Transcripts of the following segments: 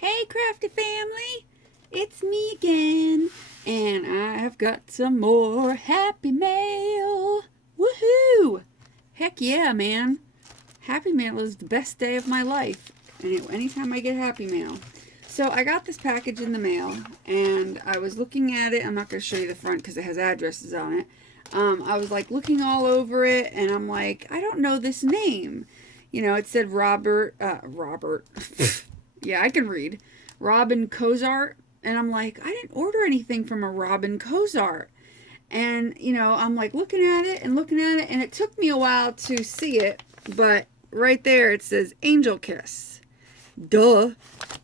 Hey, crafty family, it's me again, and I've got some more Happy Mail. Woohoo! Heck yeah, man. Happy Mail is the best day of my life, and anytime I get Happy Mail. So I got this package in the mail, and I was looking at it. I'm not going to show you the front because it has addresses on it. I was like looking all over it, and I'm like, I don't know this name. You know, it said Robert. Yeah, I can read. Robin Cozart. And I'm like, I didn't order anything from a Robin Cozart. And, you know, I'm like looking at it and looking at it. And it took me a while to see it. But right there it says Angel Kiss. Duh.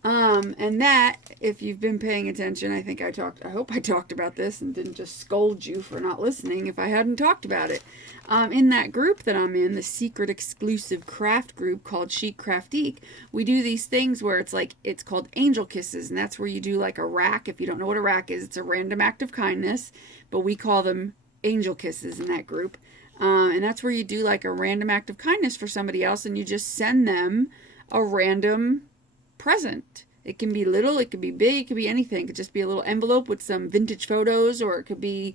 And that, if you've been paying attention, I hope I talked about this and didn't just scold you for not listening if I hadn't talked about it. In that group that I'm in, the secret exclusive craft group called Chic Craftique, we do these things where it's called Angel Kisses, and that's where you do like a rack. If you don't know what a rack is, it's a random act of kindness, but we call them Angel Kisses in that group. And that's where you do like a random act of kindness for somebody else, and you just send them a random present. It can be little, it could be big, it could be anything. It could just be a little envelope with some vintage photos, or it could be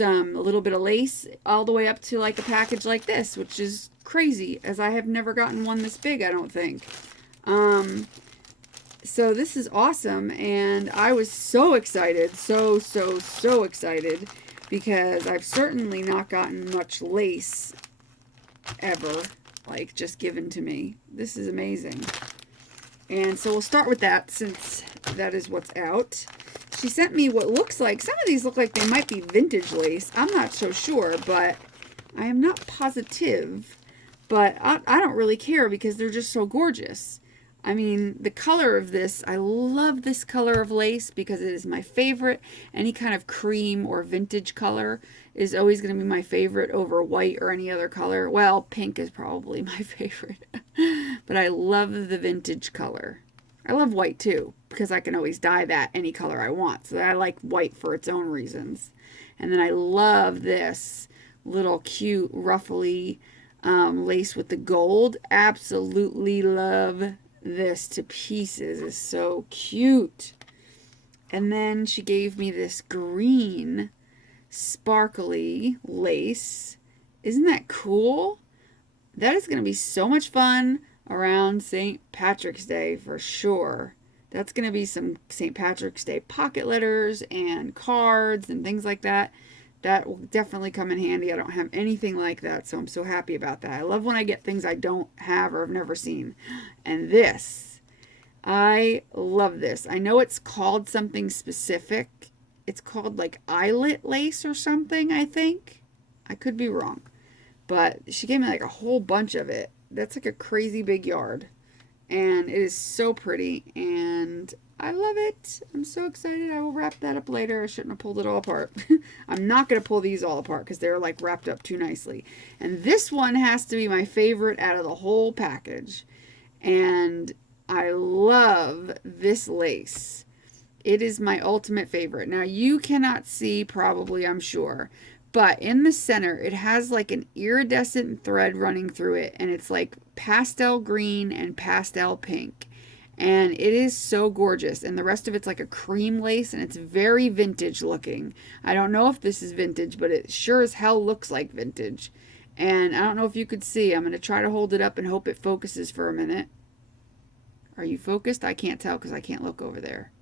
a little bit of lace, all the way up to like a package like this, which is crazy, as I have never gotten one this big, I don't think. So this is awesome, and I was so excited, so excited, because I've certainly not gotten much lace ever, like just given to me. This is amazing. And so we'll start with that, since that is what's out. She sent me what looks like, some of these look like they might be vintage lace. I'm not so sure, but I am not positive. But I don't really care because they're just so gorgeous. I mean, the color of this, I love this color of lace because it is my favorite. Any kind of cream or vintage color is always going to be my favorite over white or any other color. Well, pink is probably my favorite. But I love the vintage color. I love white too, because I can always dye that any color I want. So I like white for its own reasons. And then I love this little cute ruffly lace with the gold. Absolutely love this to pieces. Is so cute. And then she gave me this green sparkly lace. Isn't that cool? That is going to be so much fun around St. Patrick's Day for sure. That's going to be some St. Patrick's Day pocket letters and cards and things like that. That will definitely come in handy. I don't have anything like that, so I'm so happy about that. I love when I get things I don't have or have never seen. And this, I love this. I know it's called something specific. It's called like eyelet lace or something, I think. I could be wrong. But she gave me like a whole bunch of it. That's like a crazy big yard. And it is so pretty, and I love it. I'm so excited. I will wrap that up later. I shouldn't have pulled it all apart. I'm not going to pull these all apart because they're like wrapped up too nicely. And this one has to be my favorite out of the whole package. And I love this lace. It is my ultimate favorite. Now, you cannot see probably, I'm sure, but in the center, it has like an iridescent thread running through it, and it's like pastel green and pastel pink. And it is so gorgeous. And the rest of it's like a cream lace, and it's very vintage looking. I don't know if this is vintage, but it sure as hell looks like vintage. And I don't know if you could see. I'm going to try to hold it up and hope it focuses for a minute. Are you focused? I can't tell because I can't look over there.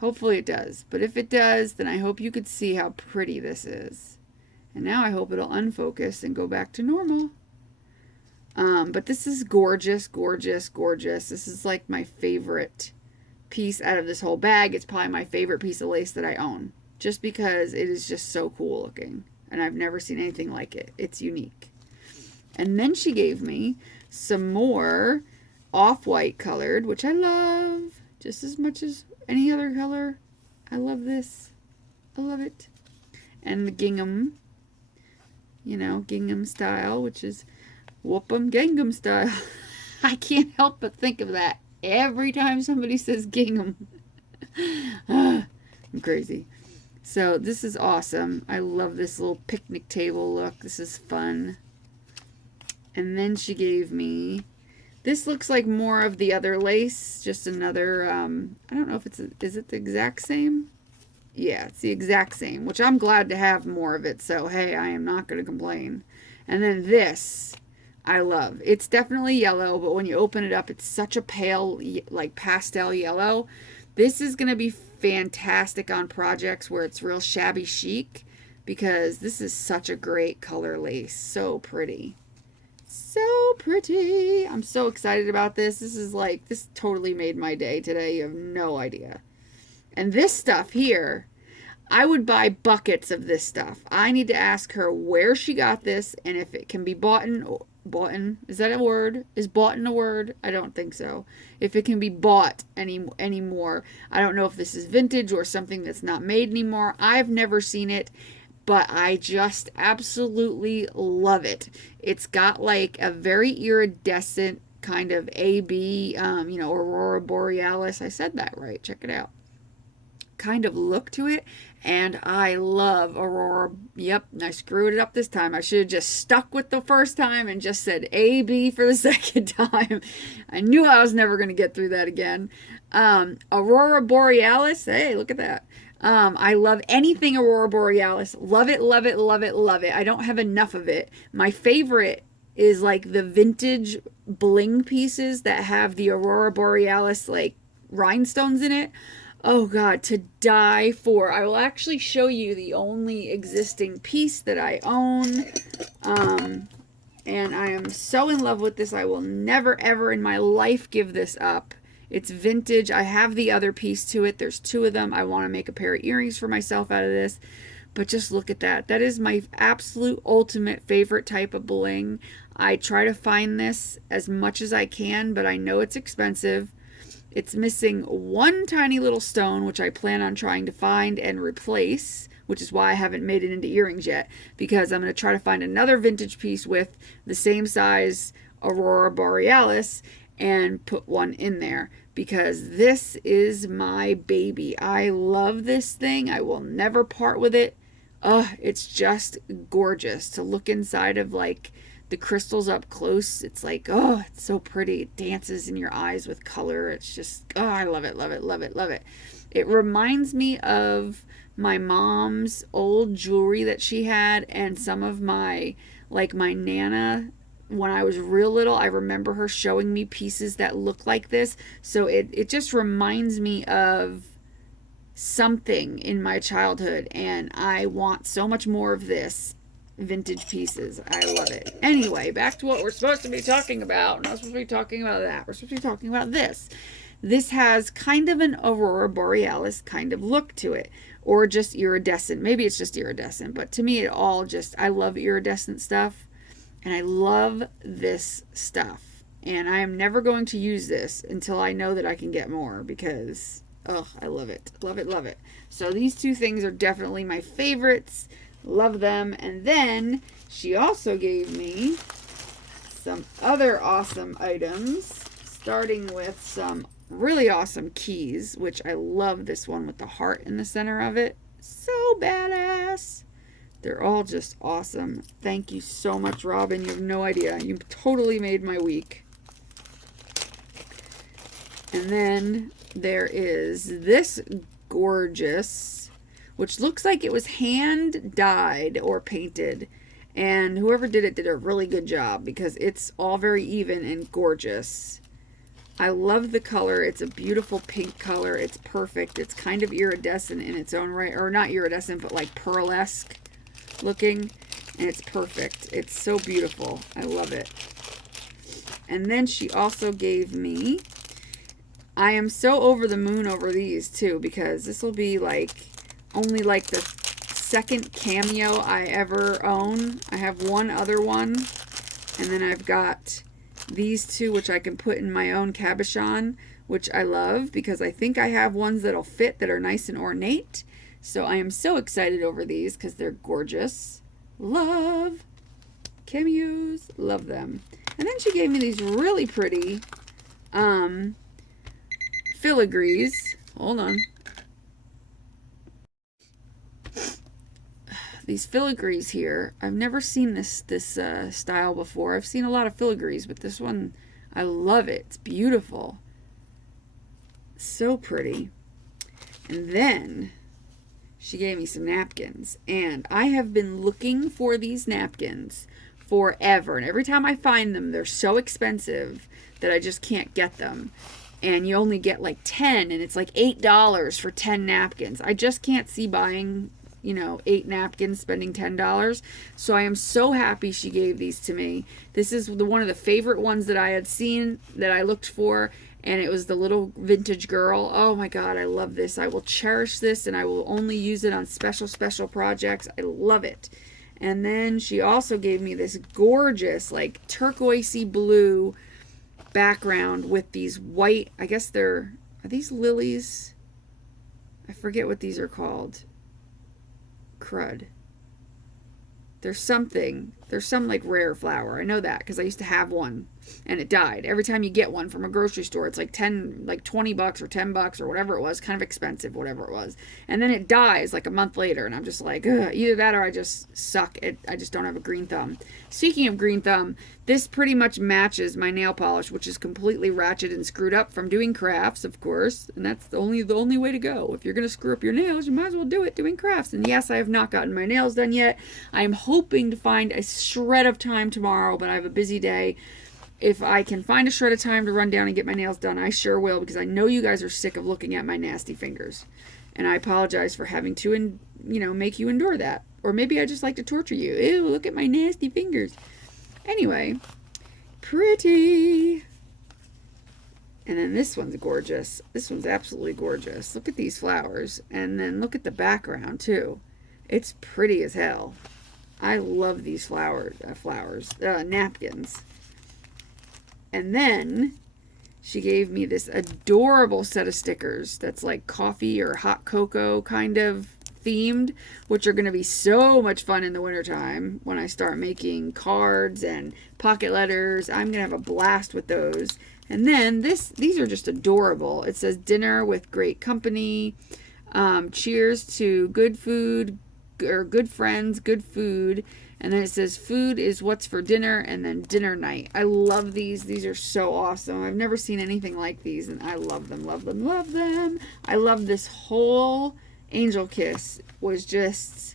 Hopefully it does. But if it does, then I hope you could see how pretty this is. And now I hope it'll unfocus and go back to normal. But this is gorgeous, gorgeous, gorgeous. This is like my favorite piece out of this whole bag. It's probably my favorite piece of lace that I own. Just because it is just so cool looking. And I've never seen anything like it. It's unique. And then she gave me some more off-white colored, which I love just as much as any other color. I love this. I love it. And the gingham. You know, gingham style, which is whoop-em gingham style. I can't help but think of that every time somebody says gingham. I'm crazy. So this is awesome. I love this little picnic table look. This is fun. And then she gave me This looks like more of the other lace, just another, I don't know if is it the exact same? Yeah, it's the exact same, which I'm glad to have more of it, so hey, I am not going to complain. And then this, I love. It's definitely yellow, but when you open it up, it's such a pale, like pastel yellow. This is going to be fantastic on projects where it's real shabby chic because this is such a great color lace. So pretty. So pretty. I'm so excited about this. This totally made my day today. You have no idea. And this stuff here, I would buy buckets of this stuff. I need to ask her where she got this and if it can be bought in, is that a word? Is bought in a word? I don't think so. If it can be bought anymore. I don't know if this is vintage or something that's not made anymore. I've never seen it, but I just absolutely love it. It's got like a very iridescent kind of AB, Aurora Borealis. I said that right. Check it out. Kind of look to it, and I love Aurora. Yep, I screwed it up this time. I should have just stuck with the first time and just said AB for the second time. I knew I was never going to get through that again. Aurora Borealis, hey, look at that. I love anything Aurora Borealis. Love it, love it, love it, love it. I don't have enough of it. My favorite is like the vintage bling pieces that have the Aurora Borealis like rhinestones in it. Oh God, to die for. I will actually show you the only existing piece that I own. And I am so in love with this. I will never ever in my life give this up. It's vintage. I have the other piece to it. There's two of them. I want to make a pair of earrings for myself out of this. But just look at that. That is my absolute ultimate favorite type of bling. I try to find this as much as I can, but I know it's expensive. It's missing one tiny little stone, which I plan on trying to find and replace, which is why I haven't made it into earrings yet, because I'm going to try to find another vintage piece with the same size Aurora Borealis and put one in there, because this is my baby. I love this thing. I will never part with it. It's just gorgeous to look inside of, like, the crystals up close. It's like, oh, it's so pretty. It dances in your eyes with color. It's just, oh, I love it, love it, love it, love it. It reminds me of my mom's old jewelry that she had, and some of my Nana, when I was real little, I remember her showing me pieces that look like this. So it just reminds me of something in my childhood, and I want so much more of this vintage pieces. I love it. Anyway, back to what we're supposed to be talking about. We're not supposed to be talking about that. We're supposed to be talking about this. This has kind of an Aurora Borealis kind of look to it, or just iridescent. Maybe it's just iridescent, but to me it all just, I love iridescent stuff, and I love this stuff. And I am never going to use this until I know that I can get more, because oh, I love it. Love it, love it. So these two things are definitely my favorites. Love them. And then she also gave me some other awesome items, starting with some really awesome keys, which I love this one with the heart in the center of it. So badass. They're all just awesome. Thank you so much, Robin. You have no idea. You totally made my week. And then there is this gorgeous, which looks like it was hand dyed or painted, and whoever did it did a really good job, because it's all very even and gorgeous. I love the color. It's a beautiful pink color. It's perfect. It's kind of iridescent in its own right, or not iridescent, but like pearlesque looking, and it's perfect. It's so beautiful. I love it. And then she also gave me, I am so over the moon over these too, because this will be like only like the second cameo I ever own. I have one other one, and then I've got these two, which I can put in my own cabochon, which I love because I think I have ones that'll fit that are nice and ornate. So I am so excited over these because they're gorgeous. Love cameos, love them. And then she gave me these really pretty filigrees. Hold on. These filigrees here. I've never seen this style before. I've seen a lot of filigrees, but this one I love it. It's beautiful. So pretty. And then she gave me some napkins. And I have been looking for these napkins forever. And every time I find them, they're so expensive that I just can't get them. And you only get like 10, and it's like $8 for 10 napkins. I just can't see buying, 8 napkins, spending $10. So I am so happy she gave these to me. This is one of the favorite ones that I had seen that I looked for, and it was the little vintage girl. Oh my God, I love this. I will cherish this, and I will only use it on special projects. I love it. And then she also gave me this gorgeous, like turquoisey blue background with these white, I guess are these lilies? I forget what these are called. Crud. There's some like rare flower. I know that because I used to have one and it died. Every time you get one from a grocery store, it's like $20 or $10 or whatever it was, kind of expensive, whatever it was. And then it dies like a month later, and I'm just like, ugh, either that or I just suck. I just don't have a green thumb. Speaking of green thumb, this pretty much matches my nail polish, which is completely ratchet and screwed up from doing crafts, of course. And that's the only way to go. If you're going to screw up your nails, you might as well do it doing crafts. And yes, I have not gotten my nails done yet. I am hoping to find a shred of time tomorrow, but I have a busy day. If I can find a shred of time to run down and get my nails done, I sure will, because I know you guys are sick of looking at my nasty fingers. And I apologize for having to, make you endure that. Or maybe I just like to torture you. Ew, look at my nasty fingers. Anyway, pretty. And then this one's gorgeous. This one's absolutely gorgeous. Look at these flowers. And then look at the background, too. It's pretty as hell. I love these napkins. And then she gave me this adorable set of stickers that's like coffee or hot cocoa kind of themed, which are going to be so much fun in the wintertime when I start making cards and pocket letters. I'm going to have a blast with those. And then these are just adorable. It says dinner with great company. Cheers to good food, or good friends, good food. And then it says food is what's for dinner, and then dinner night. I love these. These are so awesome. I've never seen anything like these, and I love them, love them, love them. I love this whole angel kiss. Was just,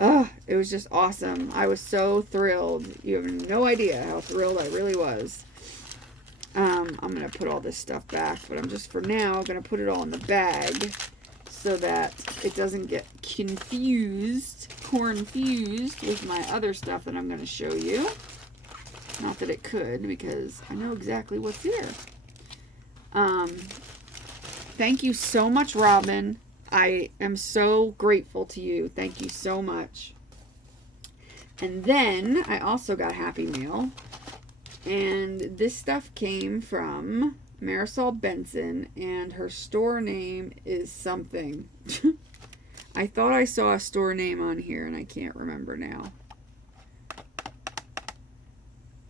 it was just awesome. I was so thrilled. You have no idea how thrilled I really was. I'm going to put all this stuff back, but I'm just for now going to put it all in the bag so that it doesn't get confused with my other stuff that I'm going to show you. Not that it could, because I know exactly what's here. Thank you so much, Robin. I am so grateful to you. Thank you so much. And then I also got Happy Mail. And this stuff came from Marisol Benson, and her store name is something. I thought I saw a store name on here, and I can't remember now.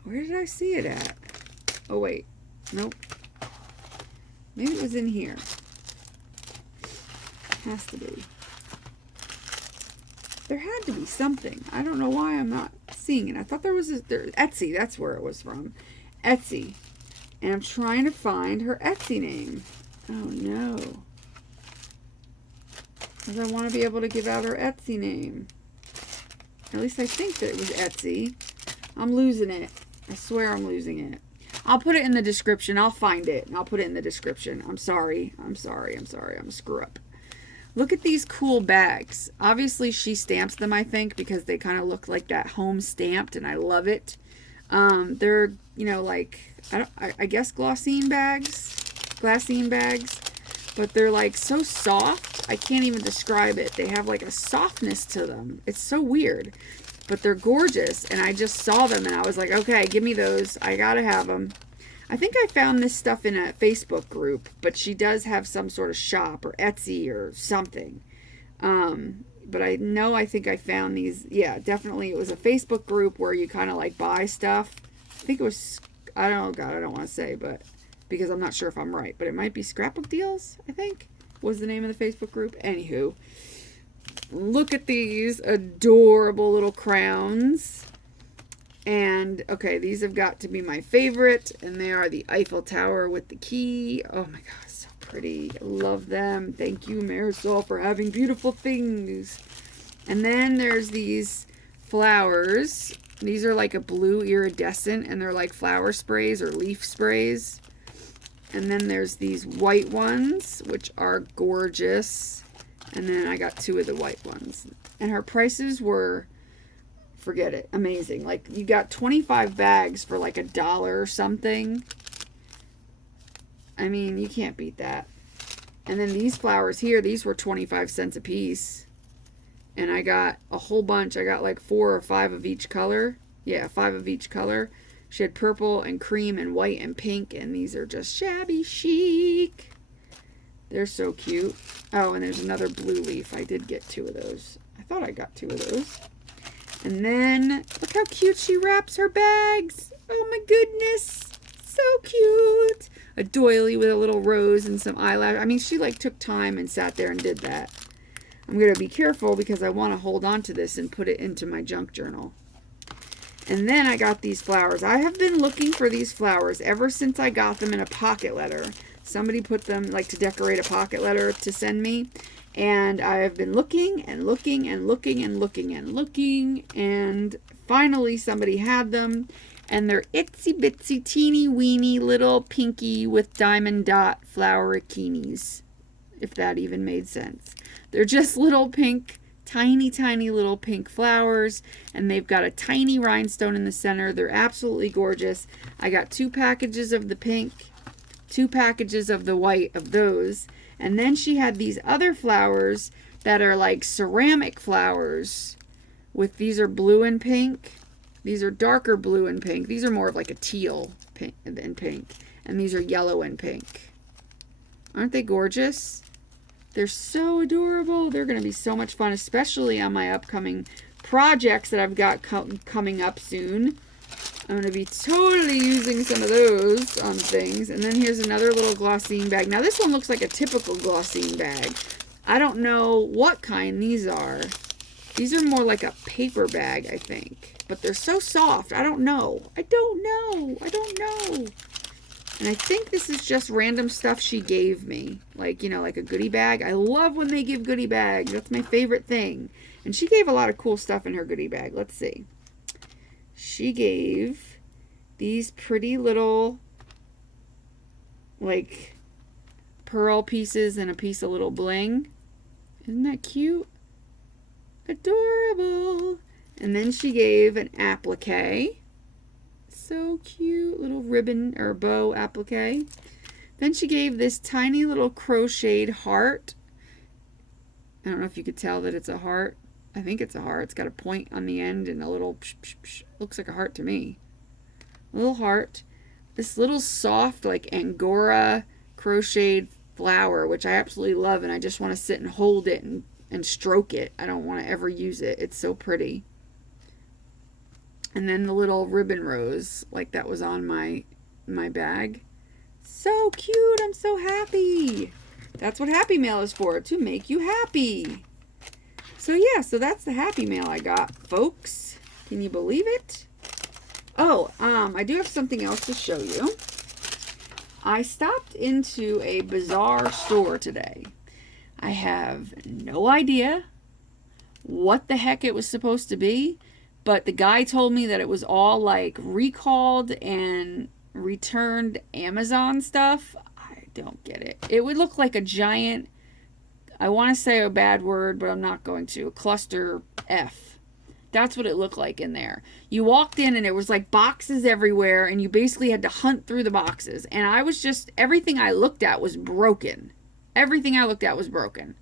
Where did I see it at? Oh, wait. Nope. Maybe it was in here. Has to be. There had to be something. I don't know why I'm not seeing it. I thought there was Etsy. That's where it was from. Etsy. And I'm trying to find her Etsy name. Oh, no. Because I want to be able to give out her Etsy name. At least I think that it was Etsy. I'm losing it. I swear I'm losing it. I'll put it in the description. I'll find it, and I'll put it in the description. I'm sorry. I'm a screw up. Look at these cool bags. Obviously, she stamps them, I think, because they kind of look like that home stamped, and I love it. They're, like, I guess glassine bags, but they're like so soft. I can't even describe it. They have like a softness to them. It's so weird, but they're gorgeous. And I just saw them and I was like, okay, give me those. I gotta have them. I think I found this stuff in a Facebook group, but she does have some sort of shop or Etsy or something. But I think I found these. Yeah, definitely. It was a Facebook group where you kind of like buy stuff. I think it was, I don't know, God, I don't want to say, but because I'm not sure if I'm right, but it might be Scrapbook Deals, I think, was the name of the Facebook group. Anywho, look at these adorable little crowns. And, okay, these have got to be my favorite. And they are the Eiffel Tower with the key. Oh my God, so pretty. I love them. Thank you, Marisol, for having beautiful things. And then there's these flowers. These are like a blue iridescent, and they're like flower sprays or leaf sprays. And then there's these white ones, which are gorgeous. And then I got 2 of the white ones. And her prices were, forget it, amazing. Like, you got 25 bags for like $1 or something. I mean, you can't beat that. And then these flowers here, these were 25 cents a piece. And I got a whole bunch. I got like 4 or 5 of each color. Yeah, 5 of each color. She had purple and cream and white and pink. And these are just shabby chic. They're so cute. Oh, and there's another blue leaf. I did get 2 of those. I thought I got 2 of those. And then, look how cute she wraps her bags. Oh my goodness. So cute. A doily with a little rose and some eyelash. I mean, she like took time and sat there and did that. I'm going to be careful because I want to hold on to this and put it into my junk journal. And then I got these flowers. I have been looking for these flowers ever since I got them in a pocket letter. Somebody put them like to decorate a pocket letter to send me. And I have been looking and looking and looking and looking and looking. And finally somebody had them. And they're itsy bitsy teeny weeny little pinky with diamond dot flower bikinis. If that even made sense. They're just little pink, tiny, tiny little pink flowers. And they've got a tiny rhinestone in the center. They're absolutely gorgeous. I got 2 packages of the pink, 2 packages of the white of those. And then she had these other flowers that are like ceramic flowers. These are blue and pink. These are darker blue and pink. These are more of like a teal pink than pink. And these are yellow and pink. Aren't they gorgeous? They're so adorable. They're going to be so much fun, especially on my upcoming projects that I've got coming up soon. I'm going to be totally using some of those on things. And then here's another little glossine bag. Now this one looks like a typical glossine bag. I don't know what kind these are. These are more like a paper bag, I think. But they're so soft. I don't know. I don't know. And I think this is just random stuff she gave me. Like, you know, like a goodie bag. I love when they give goodie bags. That's my favorite thing. And she gave a lot of cool stuff in her goodie bag. Let's see. She gave these pretty little, like, pearl pieces and a piece of little bling. Isn't that cute? Adorable. And then she gave an applique. So cute. Little ribbon or bow applique. Then she gave this tiny little crocheted heart. I don't know if you could tell that it's a heart. I think it's a heart. It's got a point on the end and a little psh, psh, psh. Looks like a heart to me. A little heart. This little soft like Angora crocheted flower, which I absolutely love, and I just want to sit and hold it and stroke it. I don't want to ever use it. It's so pretty. And then the little ribbon rose, like that was on my bag. So cute. I'm so happy. That's what Happy Mail is for, to make you happy. So yeah, so that's the Happy Mail I got, folks. Can you believe it? Oh, I do have something else to show you. I stopped into a bizarre store today. I have no idea what the heck it was supposed to be, but the guy told me that it was all like recalled and returned Amazon stuff. I don't get it. It would look like a giant, I want to say a bad word, but I'm not going to, a cluster F. That's what it looked like in there. You walked in and it was like boxes everywhere, and you basically had to hunt through the boxes. And I was just, everything I looked at was broken. Everything I looked at was broken.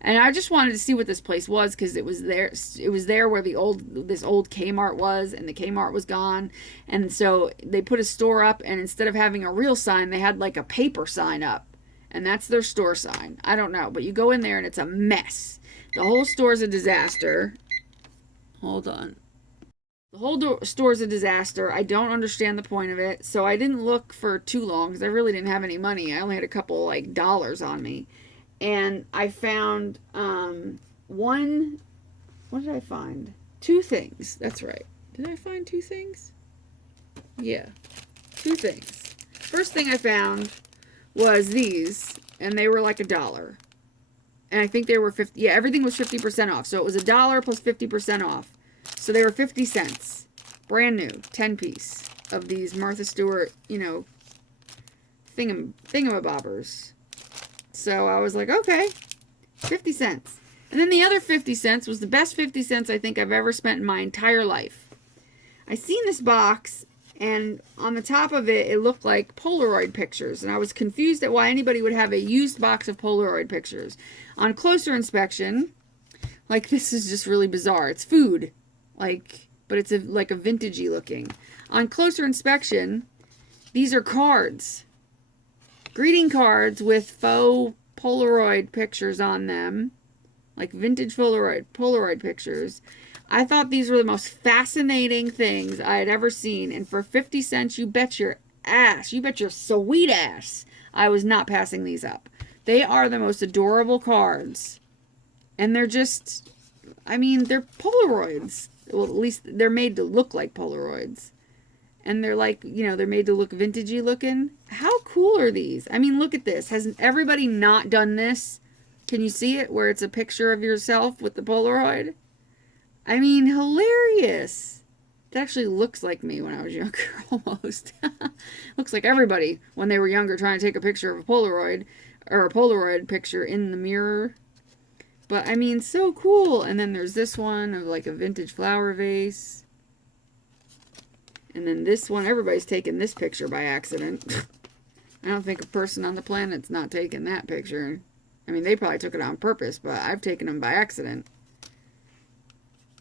And I just wanted to see what this place was, because it was there where this old Kmart was, and the Kmart was gone. And so they put a store up, and instead of having a real sign, they had like a paper sign up. And that's their store sign. I don't know, but you go in there and it's a mess. The whole store is a disaster. Hold on. The whole store is a disaster. I don't understand the point of it. So I didn't look for too long because I really didn't have any money. I only had a couple like dollars on me. And I found what did I find? 2 things. That's right. Did I find 2 things? Yeah, two things. First thing I found was these, and they were like $1. And I think they were 50. Yeah, everything was 50% off. So it was $1 plus 50% off. So they were 50 cents. Brand new, 10-piece of these Martha Stewart, you know, thingamabobbers. So I was like, okay, 50 cents. And then the other 50 cents was the best 50 cents I think I've ever spent in my entire life. I seen this box, and on the top of it, it looked like Polaroid pictures. And I was confused at why anybody would have a used box of Polaroid pictures. On closer inspection, like, this is just really bizarre. It's food, like, but it's like a vintagey looking. On closer inspection, these are cards. Greeting cards with faux Polaroid pictures on them. Like vintage Polaroid pictures. I thought these were the most fascinating things I had ever seen. And for 50 cents, you bet your ass, you bet your sweet ass, I was not passing these up. They are the most adorable cards. And they're just, I mean, they're Polaroids. Well, at least they're made to look like Polaroids. And they're like, you know, they're made to look vintagey looking. How cool are these? I mean, look at this. Has everybody not done this? Can you see it where it's a picture of yourself with the Polaroid? I mean, hilarious. It actually looks like me when I was younger, almost. Looks like everybody when they were younger trying to take a picture of a Polaroid, or a Polaroid picture in the mirror. But, I mean, so cool. And then there's this one of like a vintage flower vase. And then this one, everybody's taking this picture by accident. I don't think a person on the planet's not taking that picture. I mean, they probably took it on purpose, but I've taken them by accident.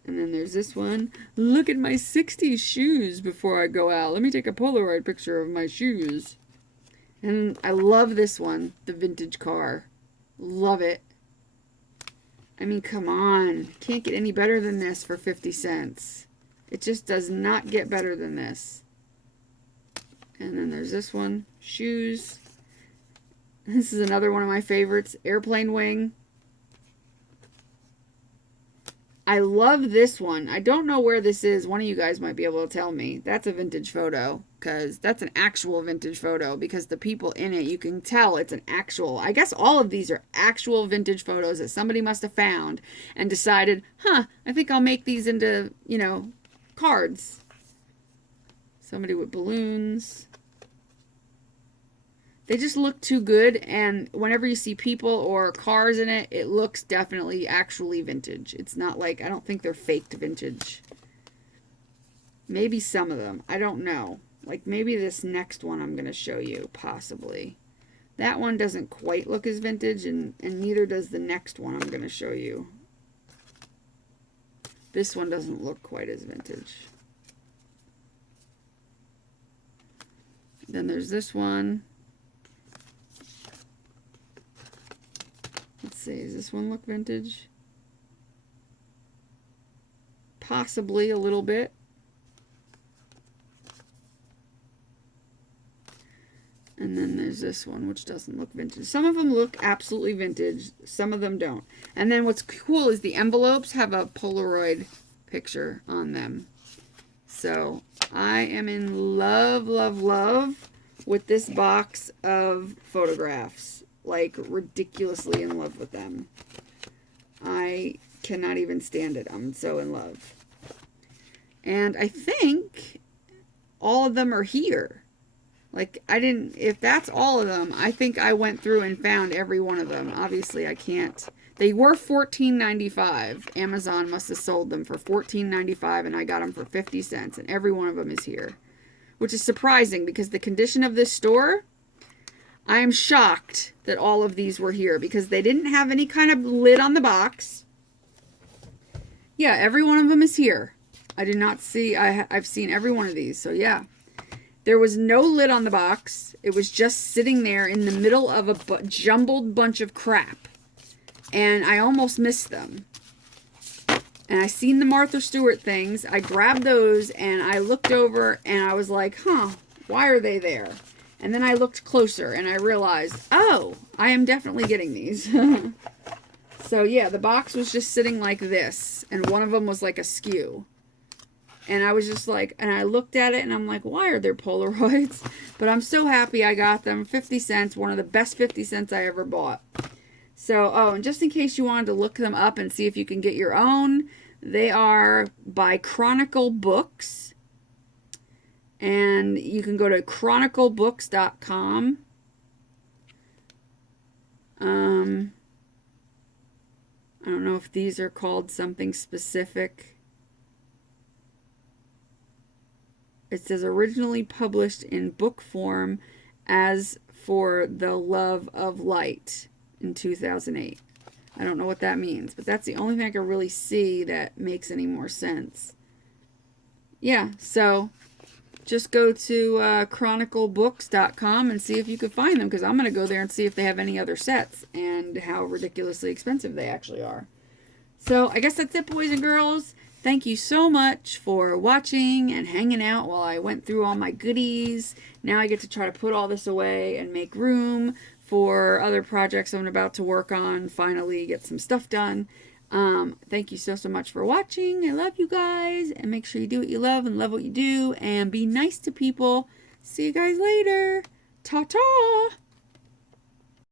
And then there's this one. Look at my 60s shoes before I go out. Let me take a Polaroid picture of my shoes. And I love this one, the vintage car. Love it. I mean, come on. Can't get any better than this for 50 cents. It just does not get better than this. And then there's this one. Shoes. This is another one of my favorites. Airplane wing. I love this one. I don't know where this is. One of you guys might be able to tell me. That's a vintage photo. Because that's an actual vintage photo. Because the people in it, you can tell it's an actual. I guess all of these are actual vintage photos that somebody must have found. And decided, I think I'll make these into, you know, cards. Somebody with balloons. They just look too good, and whenever you see people or cars in it, it looks definitely actually vintage. It's not like, I don't think they're faked vintage. Maybe some of them. I don't know. Like maybe this next one I'm going to show you, possibly. That one doesn't quite look as vintage, and neither does the next one I'm going to show you. This one doesn't look quite as vintage. Then there's this one. Let's see, does this one look vintage? Possibly a little bit. And then there's this one, which doesn't look vintage. Some of them look absolutely vintage. Some of them don't. And then what's cool is the envelopes have a Polaroid picture on them. So I am in love, love, love with this box of photographs. Like, ridiculously in love with them. I cannot even stand it. I'm so in love. And I think all of them are here. Like, if that's all of them, I think I went through and found every one of them. Obviously, I can't. They were $14.95. Amazon must have sold them for $14.95, and I got them for 50 cents. And every one of them is here. Which is surprising, because the condition of this store, I am shocked that all of these were here, because they didn't have any kind of lid on the box. Yeah, every one of them is here. I did not see, I've seen every one of these, so yeah. There was no lid on the box. It was just sitting there in the middle of a jumbled bunch of crap. And I almost missed them. And I seen the Martha Stewart things. I grabbed those and I looked over and I was like, why are they there? And then I looked closer and I realized, oh, I am definitely getting these. So yeah, the box was just sitting like this. And one of them was like askew. And I was just like, and I looked at it and I'm like, why are there Polaroids? But I'm so happy I got them. 50 cents, one of the best 50 cents I ever bought. So, oh, and just in case you wanted to look them up and see if you can get your own, they are by Chronicle Books. And you can go to chroniclebooks.com. I don't know if these are called something specific. It says originally published in book form as for the Love of Light in 2008. I don't know what that means, but that's the only thing I can really see that makes any more sense. Yeah, so just go to chroniclebooks.com and see if you can find them, because I'm going to go there and see if they have any other sets and how ridiculously expensive they actually are. So I guess that's it, boys and girls. Thank you so much for watching and hanging out while I went through all my goodies. Now I get to try to put all this away and make room for other projects I'm about to work on, finally get some stuff done. Thank you so much for watching. I love you guys, and make sure you do what you love and love what you do, and be nice to people. See you guys later. Ta-ta!